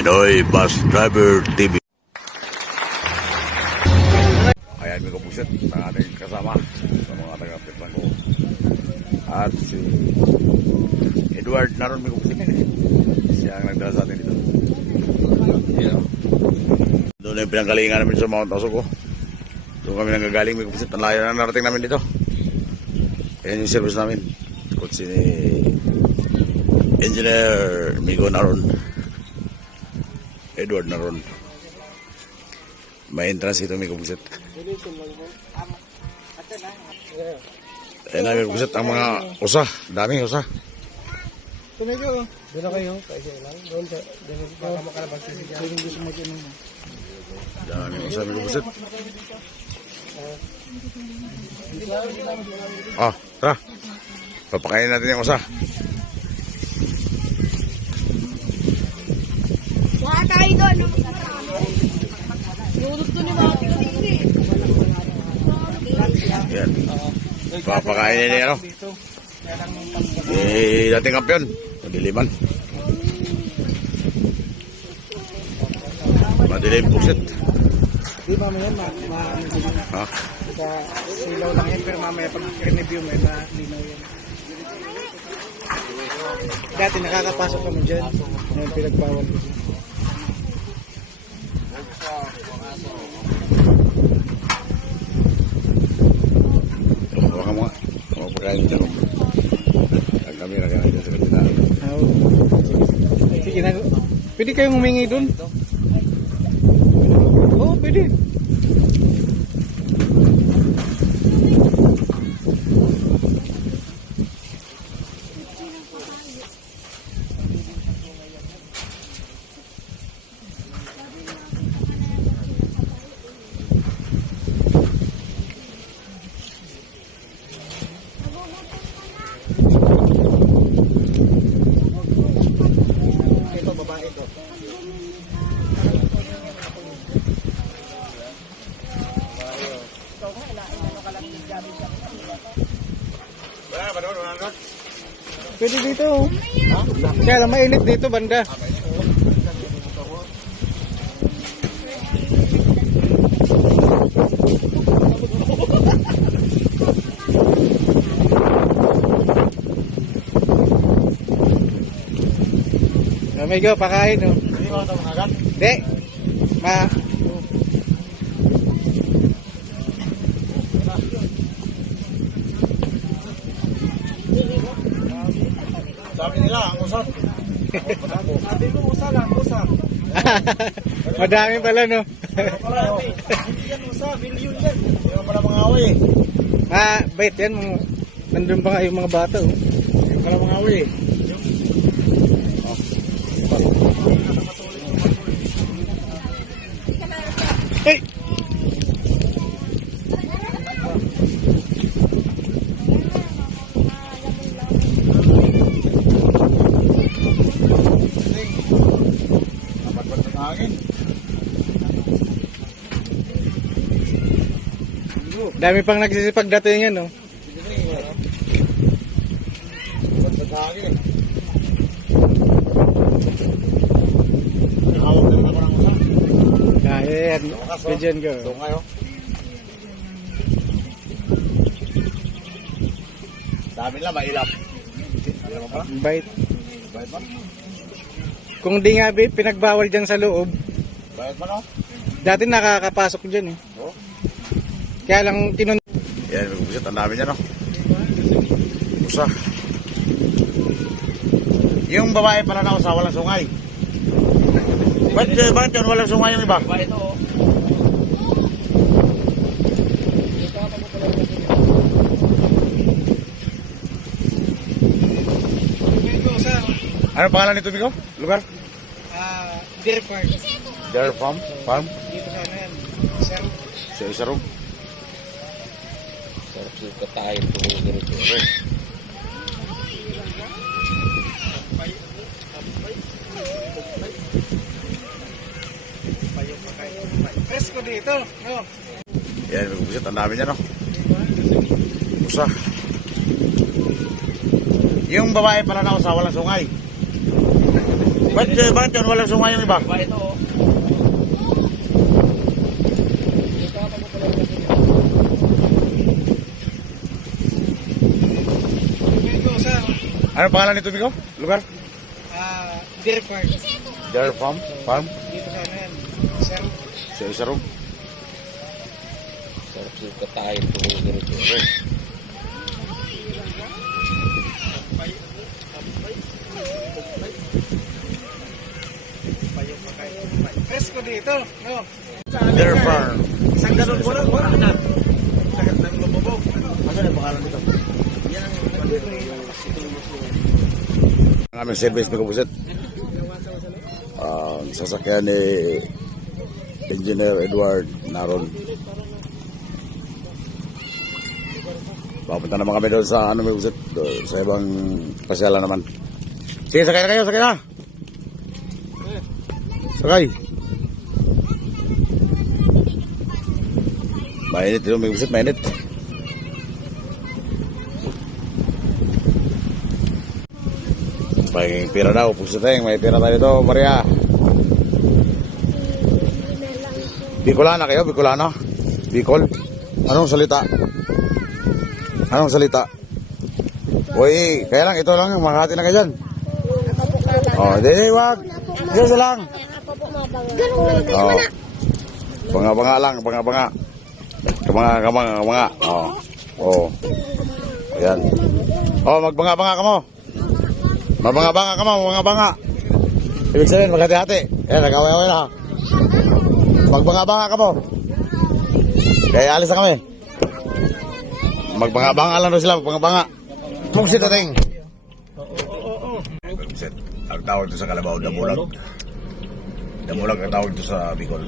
Pinoy Bus Driver TV. Ayan, may kapusit ang ating kasama sa mga taga-pitman ko. At si Edward naroon may kapusit. Siya ang nagdala sa atin dito. Doon na yung pinanggalingan namin sa Mount Osogo. Doon kami nanggagaling may kapusit. Ang layo na narating namin dito. Ayan yung service namin. Kutsi ni Engineer Migo naroon. Edward naroon. May entrance ito may kapusit. Ayan na may kapusit ang mga usa. Daming usa. Tumigil. Doon na kayo. Kaisa lang. Doon sa... Baka makalabas kasi siya. Doon gusto mo dyan. Daming usa may kapusit. Ah, tara. Papakainin natin yung usa. Wala tayo doon. Nurot doon yung mga pinili. Yan. Papakainin niya ano. Dating kampiyon. Madiliman. Madilim pusit. Di mamaya Ha? sa silaw lang yan, pero mamaya pag review may malinaw yan. Dati nakakapasok kami dyan. Ngayon pinagbawal ko dyan. Baka mga pagkain dyan. Ang kami nagkain dyan sa kanila. Oo. Sige na. Pwede kayong humingi dun? Oo, pwede. Ito, babae ito. Pwede dito. Kaya lang mainit dito banda. Amigo, pakain oh. Hindi mo ito makagat? Hindi. Sabi nila, ang usap. Sabi ko, usa lang, usa. Madami pala no. Yan, usa, bilyon yan. Hindi mo pala mga away eh. Bait yan. Nandun pa nga yung mga bata oh. Hindi mo pala mga away eh. Hey! Dami pang nagsisipag dating yan, no? Ayan, bigyan ko. Dami lang, mailap. Bait. Kung di nga, pinagbawal dyan sa loob. Bayad mo no? Dati nakakapasok dyan, eh. Oo. Kaya lang tinun... Yan, may kubusit. Ang dami niya, no? Usa. Yung babae pala na usa, walang sungay. Bakit yun? Walang sungay yung iba? Babae ito, oh. Ano pangalan nito, Miko? Lugar? Dairy Farm. Dairy Farm? Farm? Dito sa ano yan? Sir? Sa Isarog? Sarap suka tayo tungkol ganito. Presko dito, no? Yan, may kubusit. Ang dami niya, no? Usa. Yung babae pala na usa, walang sungay. Bakit yun? Walang sungay yung iba? Ito, usang. Ano pangalan nito, Miko? Lugar? Dairy farm. Dairy Farm? Farm? Dito sa ano yan. Usang. Sa Isarog? Sarap yung katayin tumulo rito. Presko dito, no? Dairy Farm. Isang galon mo lang, wala na. Lagat ng lumubog. Ano yung pangalan nito? Ang aming service, Miko Buset. Ang sasakyan ni Engineer Edward Naron. Papunta naman kami doon sa ano, Miko Buset. Doon, sa ibang pasyalan naman. Sige, sakay na kayo, sakay na. Sakay. Mainit dito, Miko Buset, mainit. May pira daw, pusiteng, may pira tayo dito, Maria. Bicolana kayo, Bicolana? Bicol? Anong salita? Anong salita? Uy, kaya lang, ito lang, makahati na kayo dyan. Oh, di, wag. Isa lang. Oh. Banga-banga lang, banga-banga. Kamanga. Oh. Oh. Ayan. Oh, magbanga-banga ka mo. Mabanga-banga ka mo, mabanga-banga. Ibig sabihin, maghati-hati. Ayan, nag-away-away na. Magbanga-banga ka mo. Kaya alis na kami. Magbanga-banga lang doon sila, magbanga-banga. Pungsit natin. Ang tawag ito sa Kalabaw, Damulag. Damulag ang tawag ito sa Bicol.